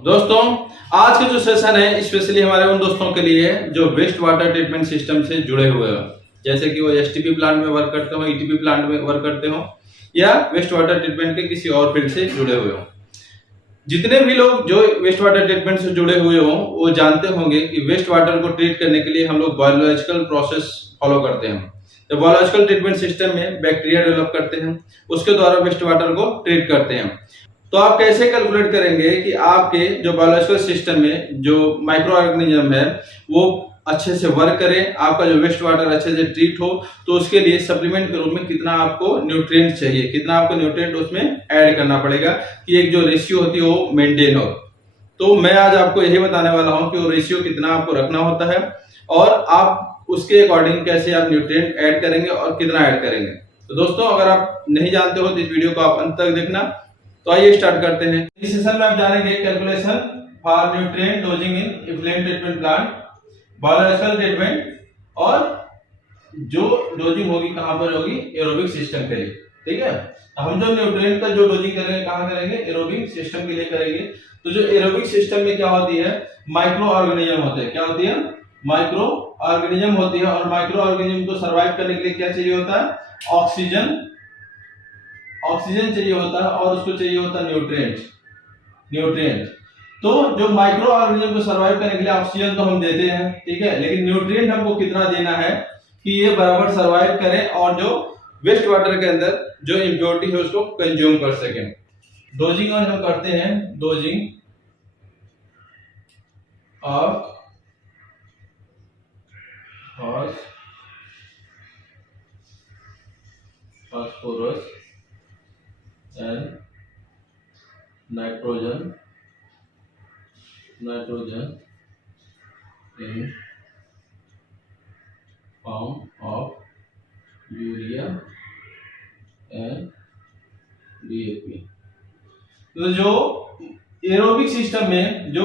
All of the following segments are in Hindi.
दोस्तों, आज का जो सेशन है स्पेशली हमारे उन दोस्तों के लिए है जो वेस्ट वाटर ट्रीटमेंट सिस्टम से जुड़े हुए हो, जैसे कि वो एसटीपी प्लांट में वर्क करते हो, ईटीपी प्लांट में वर्क करते हो या वेस्ट वाटर ट्रीटमेंट के किसी और फील्ड से जुड़े हुए हो। जितने भी लोग जो वेस्ट वाटर ट्रीटमेंट से जुड़े हुए हो वो जानते होंगे कि वेस्ट वाटर को ट्रीट करने के लिए हम लोग बायोलॉजिकल प्रोसेस फॉलो करते हैं। तो बायोलॉजिकल ट्रीटमेंट सिस्टम में बैक्टीरिया डेवलप करते हैं, उसके द्वारा वेस्ट वाटर को ट्रीट करते हैं। तो आप कैसे कैलकुलेट करेंगे कि आपके जो बायोलॉजिकल सिस्टम में जो माइक्रो ऑर्गेनिज्म है वो अच्छे से वर्क करे, आपका जो वेस्ट वाटर अच्छे से ट्रीट हो, तो उसके लिए सप्लीमेंट के रूप में कितना आपको न्यूट्रिएंट चाहिए, कितना आपको न्यूट्रिएंट उसमें ऐड करना पड़ेगा कि एक जो रेशियो होती है वो मेंटेन हो। तो मैं आज आपको यही बताने वाला हूं कि वो रेशियो कितना आपको रखना होता है और आप उसके अकॉर्डिंग कैसे आप न्यूट्रिएंट ऐड करेंगे और कितना ऐड करेंगे। तो दोस्तों, अगर आप नहीं जानते हो तो इस वीडियो को आप अंत तक देखना। तो आइए स्टार्ट करते हैं। इस सेशन में आप जानेंगे calculation for nutrient dosing in effluent treatment plant, biological treatment और जो डोजिंग होगी कहां पर होगी, एरोबिक सिस्टम के लिए। ठीक है, हम जो न्यूट्रिएंट का जो डोजिंग करेंगे कहां करेंगे, एरोबिक सिस्टम के लिए करेंगे। तो जो एरोबिक सिस्टम में क्या होती है, माइक्रो ऑर्गेनिज्म होते हैं। क्या होती है? माइक्रो ऑर्गेनिज्म होती है। और माइक्रो ऑर्गेनिज्म को सर्वाइव करने के लिए क्या चाहिए होता है? ऑक्सीजन चाहिए होता है और उसको चाहिए होता है न्यूट्रिएंट। तो जो माइक्रो ऑर्गेनिज्म को सर्वाइव करने के लिए ऑक्सीजन तो हम देते हैं, ठीक है, लेकिन न्यूट्रिएंट हमको कितना देना है कि ये बराबर सर्वाइव करे और जो वेस्ट वाटर के अंदर जो इम्प्योरिटी है उसको कंज्यूम कर सके। डोजिंग हम करते हैं, dosing of phosphorus and nitrogen in form of urea and DAP। तो जो एरोबिक सिस्टम में जो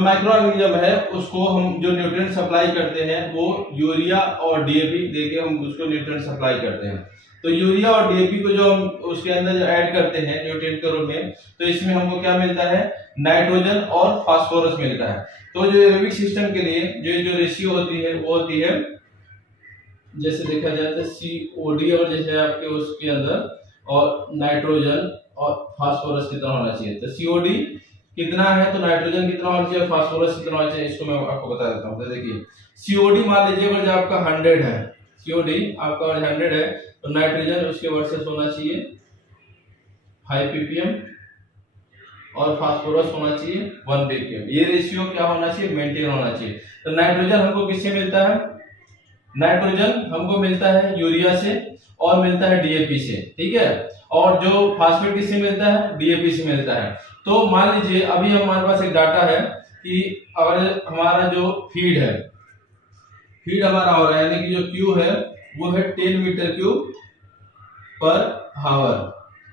माइक्रो ऑर्गेनिज्म है उसको हम जो न्यूट्रिएंट सप्लाई करते हैं वो यूरिया और DAP देके हम उसको न्यूट्रिएंट सप्लाई करते हैं। तो यूरिया और DAP को जो हम उसके अंदर जो ऐड करते हैं न्यूट्रिएंट के रूप में, तो इसमें हमको क्या मिलता है? नाइट्रोजन और फास्फोरस मिलता है। तो जो एरोबिक सिस्टम के लिए जो रेशियो होती है वो होती है, जैसे देखा जाए तो COD और जैसे आपके उसके अंदर और नाइट्रोजन और फास्फोरस कितना होना चाहिए। तो COD कितना है तो नाइट्रोजन कितना होना चाहिए और फास्फोरस कितना होना चाहिए, इसको मैं आपको बता देता हूँ। तो देखिए, COD मान लीजिए अगर आपका 100 है, COD आपका 100 है तो नाइट्रोजन उसके वर्सेस होना चाहिए 5 ppm और फास्फोरस होना चाहिए 1 ppm। ये रेशियो क्या होना चाहिए? मेंटेन होना चाहिए। तो नाइट्रोजन हमको किससे मिलता है? नाइट्रोजन हमको मिलता है यूरिया से और मिलता है DAP से, ठीक है। और जो फास्फेट किससे मिलता है? DAP से मिलता है। तो मान लीजिए अभी हमारे पास एक डाटा है कि अगर हमारा जो फीड हमारा हो रहा है, यानी कि जो Q है वो है 10 मीटर क्यूब पर हावर,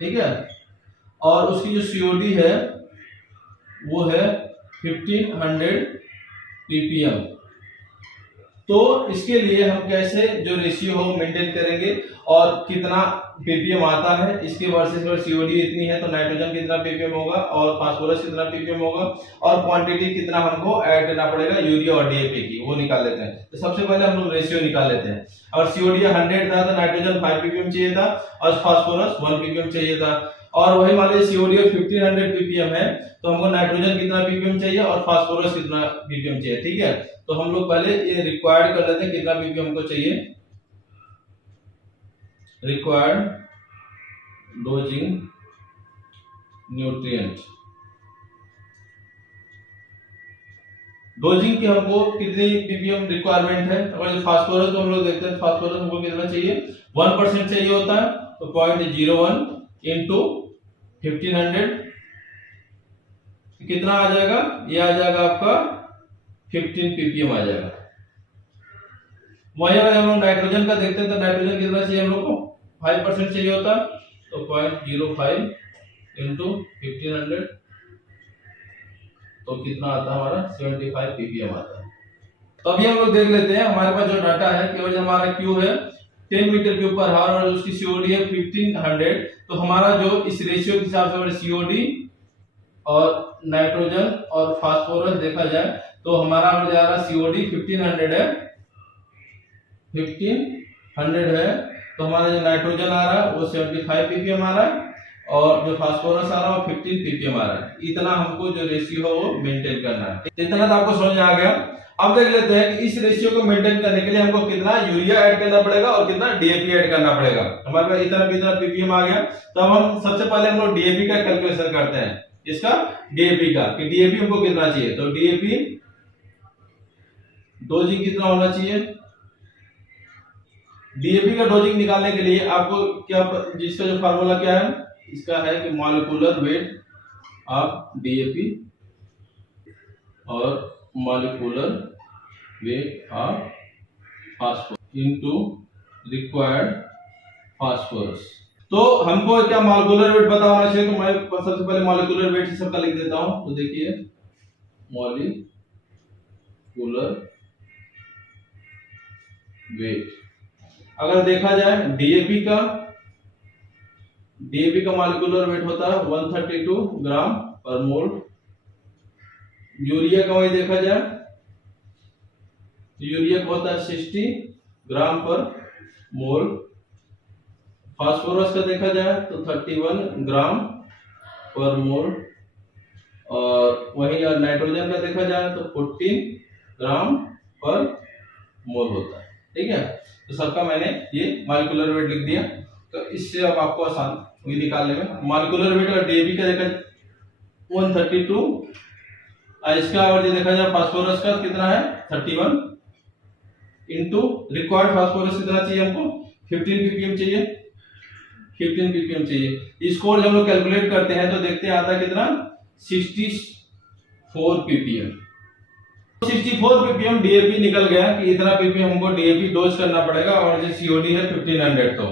ठीक है, और उसकी जो COD है वो है 1500 ppm। तो इसके लिए हम कैसे जो रेशियो हो मेंटेन करेंगे और कितना ppm आता है इसके वर्सेस अगर COD इतनी है तो नाइट्रोजन कितना ppm होगा और फास्फोरस कितना ppm होगा और क्वांटिटी कितना हमको ऐड करना पड़ेगा यूरिया और DAP की, वो निकाल लेते हैं। तो सबसे पहले हम लोग रेशियो निकाल लेते हैं। अगर COD 100 था तो नाइट्रोजन 5 ppm चाहिए था और फास्फोरस 1 ppm चाहिए था। और वही मान लीजिए COD 1500 ppm है तो हमको नाइट्रोजन कितना ppm चाहिए और फास्फोरस कितना ppm चाहिए, ठीक है। तो हम लोग पहले ये रिक्वायर्ड कर लेते हैं कितना ppm हमको चाहिए। रिक्वायर्ड डोजिंग न्यूट्रिएंट, डोजिंग की हमको कितनी ppm रिक्वायरमेंट है। अगर फास्फोरस को हम लोग देखते हैं, फास्फोरस हमको कितना चाहिए? 1% चाहिए होता है। तो 0.01 इंटू 1500 कितना आ जाएगा? ये आ जाएगा आपका 15 ppm आ जाएगा। वही अगर हम लोग नाइट्रोजन का देखते हैं तो नाइट्रोजन कितना चाहिए हम लोग को? 5% चाहिए होता। तो 0.05 इंटू 1500 तो कितना आता है हमारा? 75 ppm आता है। तो अभी हम लोग देख लेते हैं हमारे पास जो डाटा है, केवल हमारा Q है 10 मीटर क्यूब पर हावर और उसकी COD है 1500। तो हमारा जो इस रेशियो के हिसाब से COD और नाइट्रोजन और फास्फोरस देखा जाए तो हमारा हो जा रहा COD 1500 है, 1500 है। तो हमारा जो नाइट्रोजन आ रहा है वो 75 ppm आ रहा है और जो फास्फोरस आ रहा है वो 15 ppm आ रहा है। इतना हमको जो रेशियो है वो मेंटेन करना है। इतना तो आपको समझ में आ गया। अब देख लेते हैं कि इस रेशियो को मेंटेन करने के लिए हमको कितना यूरिया ऐड करना पड़ेगा और कितना DAP ऐड करना पड़ेगा। हमारे पास इतना ppm आ गया। तो अब हम सबसे पहले हम लोग DAP का कैलकुलेशन करते हैं, इसका DAP का, कि DAP हमको कितना चाहिए। तो DAP डोजिंग कितना होना चाहिए। DAP का डोजिंग निकालने के लिए आपको क्या, जिसका जो फार्मूला क्या है, इसका है कि मॉलिक्यूलर वेट ऑफ DAP और molecular weight of phosphorus into required phosphorus. तो हमको क्या मॉलिक्यूलर वेट पता होना चाहिए। तो मैं सबसे पहले मॉलिक्यूलर वेट सबका लिख देता हूं। तो देखिए मॉलिक्यूलर वेट, अगर देखा जाए DAP का मॉलिक्यूलर वेट होता है 132 ग्राम पर मोल। यूरिया का वही देखा जाए, यूरिया का होता है 60 ग्राम पर मोल। फास्फोरस का देखा जाए तो 31 ग्राम पर मोल। और वही नाइट्रोजन का देखा जाए तो 14 ग्राम पर मोल होता है। ठीक है, तो सबका मैंने ये मॉलिक्यूलर वेट लिख दिया। तो इससे अब आपको आसान हुई निकालने में। मॉलिक्यूलर वेट और DAP का देखा 132, इसका और ये देखा जाए फास्फोरस का कितना है 31 इनटू रिक्वायर्ड फास्फोरस कितना चाहिए हमको 15 ppm चाहिए, 15 ppm चाहिए। इसको जब हम लोग कैलकुलेट करते हैं तो देखते हैं आता कितना 64 ppm। 64 ppm DAP निकल गया कि इतना ppm हमको DAP डोज करना पड़ेगा और जो COD है 1500। तो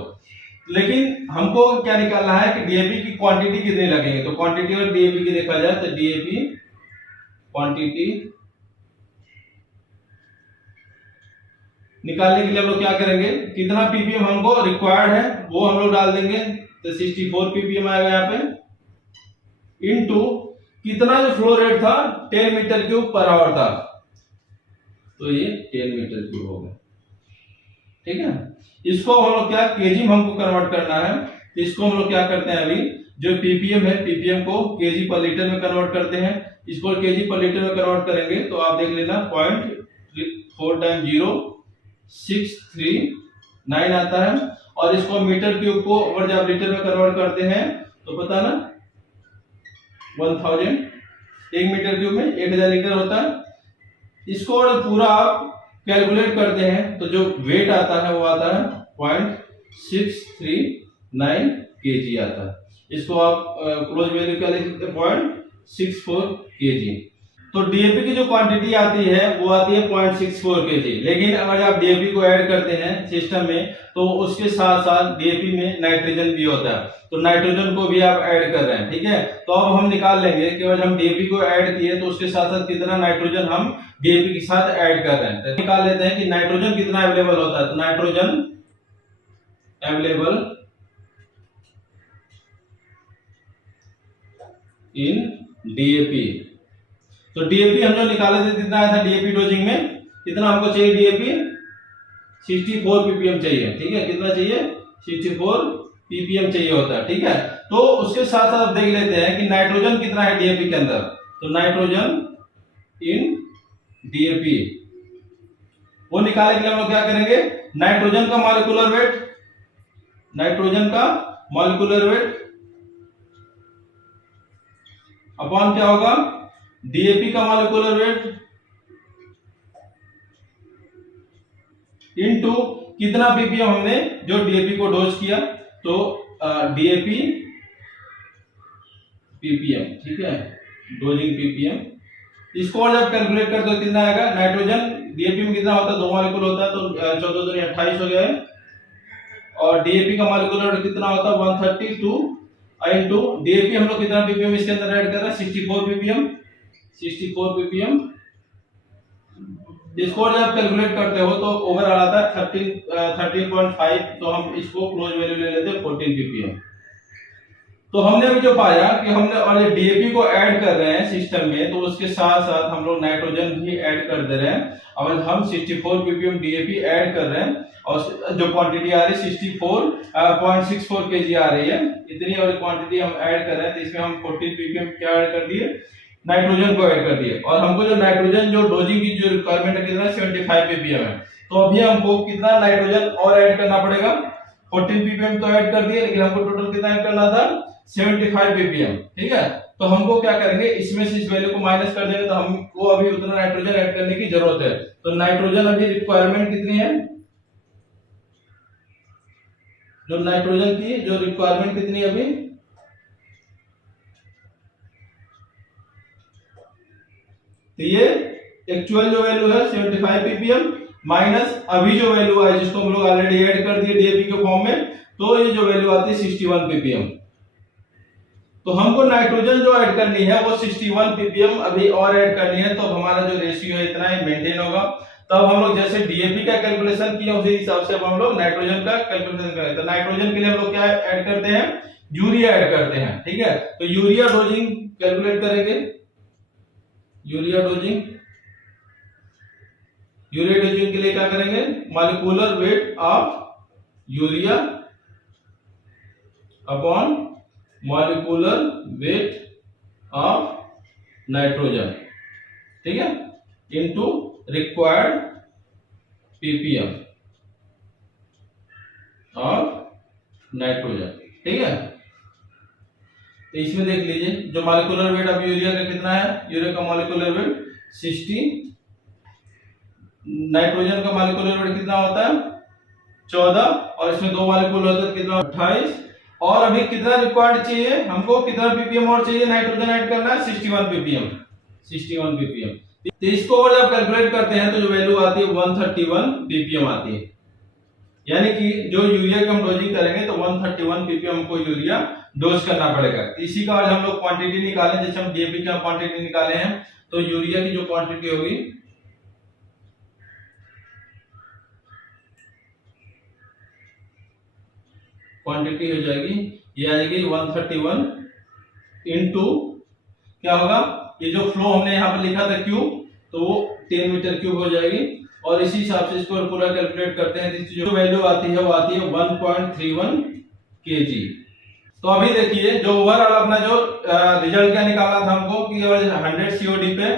लेकिन हमको क्या निकालना है कि DAP की क्वांटिटी कितनी लगेंगे। तो क्वांटिटी और DAP की देखा जाए तो DAP क्वांटिटी निकालने के लिए हम लोग क्या करेंगे, कितना ppm हमको रिक्वायर्ड है वो हम लोग डाल देंगे। तो 64 ppm आएगा यहाँ पे इनटू कितना जो फ्लो रेट था 10 मीटर क्यूब पर आवर था, तो ये 10 मीटर क्यूब हो गया। ठीक है, इसको हम लोग क्या केजी में हमको कन्वर्ट करना है। तो इसको हम लोग क्या करते हैं, अभी जो ppm है ppm को kg पर लीटर में कन्वर्ट करते हैं। इसको kg पर लीटर में कन्वर्ट करेंगे तो आप देख लेना 0.4 टाइम 0 639 आता है। और इसको मीटर क्यूब को अगर जब लीटर में कन्वर्ट करते हैं तो पता ना 1000, 1 मीटर क्यूब में 1000 लीटर होता है। इसको और पूरा आप कैलकुलेट करते हैं तो जो वेट आता है वो आता है 0.639 kg आता है। इसको आप क्लोज वैल्यू क्या लिख सकते हैं 0.64 kg। तो DAP की जो क्वांटिटी आती है वो आती है 0.64 kg। लेकिन अगर आप DAP को ऐड करते हैं सिस्टम में तो उसके साथ साथ DAP में नाइट्रोजन भी होता है, तो नाइट्रोजन को भी आप ऐड कर रहे हैं। ठीक है, तो अब हम निकाल लेंगे कि अगर हम DAP को ऐड किए तो उसके साथ साथ कितना नाइट्रोजन हम DAP के साथ ऐड कर रहे हैं। तो निकाल लेते हैं कि नाइट्रोजन कितना अवेलेबल होता है। तो नाइट्रोजन अवेलेबल इन DAP, तो DAP हम जो निकाले थे कितना आया था DAP डोजिंग में, कितना हमको चाहिए DAP 64 ppm चाहिए। ठीक है, कितना चाहिए 64 ppm चाहिए होता है। ठीक है, तो उसके साथ साथ देख लेते हैं कि नाइट्रोजन कितना है DAP के अंदर। तो नाइट्रोजन इन DAP वो निकालने के लिए हम लोग क्या करेंगे, नाइट्रोजन का मॉलिक्यूलर वेट, नाइट्रोजन का मॉलिक्यूलर वेट अपॉन क्या होगा DAP का मॉलिक्यूलर वेट इनटू कितना ppm हमने जो DAP को डोज किया। तो DAP ppm, ठीक है, डोजिंग ppm। इसको जब कैलकुलेट करते हो कितना आएगा, नाइट्रोजन DAP में कितना होता है 2 मॉलिक्यूल होता है तो 14 दूनी 28 हो गया है। और DAP का मॉलिक्यूलर वेट कितना होता है 132 इनटू DAP हम लोग कितना ppm इसके अंदर ऐड कर रहे हैं 64 ppm, 64 ppm। इसको जब कैलकुलेट करते हो तो ओवरऑल आता है 13.5, तो हम इसको क्लोज वैल्यू ले लेते हैं 14 ppm। तो हमने अभी जो पाया कि हमने और ये डीएपी को ऐड कर रहे हैं सिस्टम में, तो उसके साथ साथ हम लोग नाइट्रोजन भी ऐड कर दे रहे हैं। और हम 64 ppm डीएपी ऐड कर रहे हैं और जो क्वांटिटी आ रही है 64.64 kg आ रही है, इतनी और क्वांटिटी हम ऐड कर रहे हैं। तो इसमें हम 14 ppm क्या ऐड कर दिए, नाइट्रोजन को ऐड कर दिए। और हमको जो नाइट्रोजन जो डोजिंग की जो रिक्वायरमेंट है कितना 75 ppm है, तो अभी हमको कितना नाइट्रोजन और ऐड करना पड़ेगा, 14 ppm तो ऐड कर दिए, लेकिन हमको टोटल कितना ऐड करना था 75 ppm। ठीक है, तो हमको क्या करेंगे, इसमें से इस वैल्यू को माइनस कर देंगे, तो हमको अभी उतना नाइट्रोजन ऐड करने की जरूरत है। तो नाइट्रोजन अभी रिक्वायरमेंट कितनी है, जो नाइट्रोजन की जो रिक्वायरमेंट कितनी है अभी, तो ये एक्चुअल जो वैल्यू है 75 ppm माइनस अभी जो वैल्यू है जिसको हम लोग ऑलरेडी ऐड कर दिए डीएपी के फॉर्म में, तो ये जो वैल्यू आती है 61 ppm। तो हमको नाइट्रोजन जो ऐड करनी है वो 61 ppm अभी और ऐड करनी है, तो हमारा जो रेशियो है इतना ही मेंटेन होगा। तब हम लोग जैसे डीएपी का कैलकुलेशन किया उसी हिसाब से अब हम लोग नाइट्रोजन का कैलकुलेशन करें। तो नाइट्रोजन के लिए हम लोग क्या ऐड करते हैं, यूरिया ऐड करते हैं। ठीक है, तो यूरिया डोजिंग कैलकुलेट करेंगे। यूरिया डोजिंग के लिए क्या करेंगे, molecular weight of urea upon molecular weight of nitrogen, ठीक है, into required ppm of nitrogen. ठीक है, तो इसमें देख लीजिए जो मॉलिक्यूलर वेट ऑफ यूरिया का कितना है, यूरिया का मॉलिक्यूलर वेट 60, नाइट्रोजन का मॉलिक्यूलर वेट कितना होता है 14, और इसमें दो मॉलिक्यूल होते हैं कितना 28। और अभी कितना रिक्वायर्ड चाहिए हमको, कितना पीपीएम और चाहिए, नाइट्रोजन ऐड करना है 61 पीपीएम। तो इसको और जब कैलकुलेट करते हैं तो जो वैल्यू आती है 131 पीपीएम आती है, यानी कि जो यूरिया की हम डोजिंग करेंगे तो 131 पीपीएम हमको यूरिया डोज करना पड़ेगा। इसी का आज हम लोग क्वांटिटी निकालें, जैसे हम डीएपी का क्वांटिटी निकाले हैं, तो यूरिया की जो क्वांटिटी होगी क्वांटिटी हो जाएगी, ये आएगी 131 इनटू क्या होगा, ये जो फ्लो हमने यहाँ पर लिखा था क्यूब, तो वो 10 मीटर क्यूब हो जाएगी। और इसी हिसाब से इसको पूरा कैलकुलेट करते हैं, तो जो वैल्यू आती है वो आती है 1.31 kg। तो अभी देखिए जो ओवरऑल अपना जो रिजल्ट क्या निकाला था हमको कि 100 सीओडी पे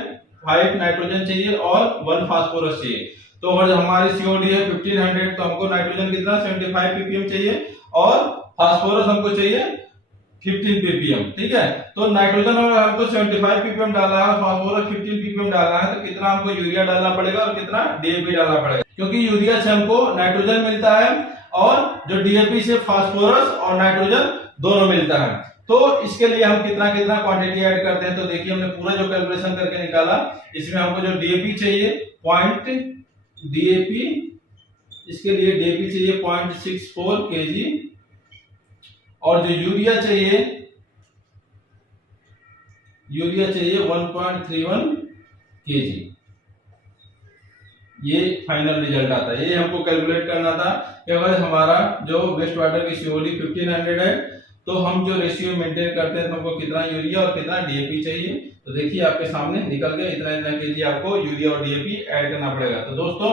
5 नाइट्रोजन चाहिए और 1 फास्फोरस चाहिए। तो अगर हमारी सीओडी है 1500, तो हमको नाइट्रोजन कितना 75 ppm चाहिए और फास्फोरस हमको चाहिए 15 ppm। ठीक है, तो नाइट्रोजन हमको 75 ppm डाला है, फास्फोरस 15 ppm डाला है, तो कितना हमको यूरिया डालना पड़ेगा और कितना डीएपी डालना पड़ेगा, क्योंकि यूरिया से हमको नाइट्रोजन मिलता है और जो डीएपी से फास्फोरस और नाइट्रोजन दोनों मिलता है। तो इसके लिए हम कितना कितना क्वांटिटी ऐड करते हैं, तो देखिए हमने पूरा जो कैलकुलेशन करके निकाला, इसमें हमको जो डीएपी चाहिए पॉइंट डीएपी, इसके लिए डीएपी चाहिए 0.64 kg, और जो यूरिया चाहिए 1.31 kg। ये फाइनल रिजल्ट आता है, ये हमको कैलकुलेट करना था कि अगर हमारा जो वेस्ट वाटर की सीओडी 1500 है, तो हम जो रेशियो मेंटेन करते हैं तो हमको कितना यूरिया और कितना डीएपी चाहिए। तो देखिए आपके सामने निकल गया, इतना इतना केजी आपको यूरिया और डीएपी ऐड करना पड़ेगा। तो दोस्तों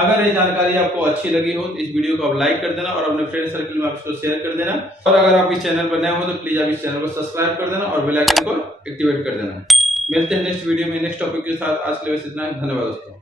अगर ये जानकारी आपको अच्छी लगी हो तो इस वीडियो को आप लाइक कर देना और अपने फ्रेंड सर्कल में आप इसको शेयर कर देना, और अगर आप इस चैनल पर नए हो तो प्लीज आप इस चैनल को सब्सक्राइब कर देना और बेल आइकन को एक्टिवेट कर देना। मिलते हैं नेक्स्ट वीडियो में नेक्स्ट टॉपिक के साथ। आज के लिए बस इतना ही, धन्यवाद दोस्तों।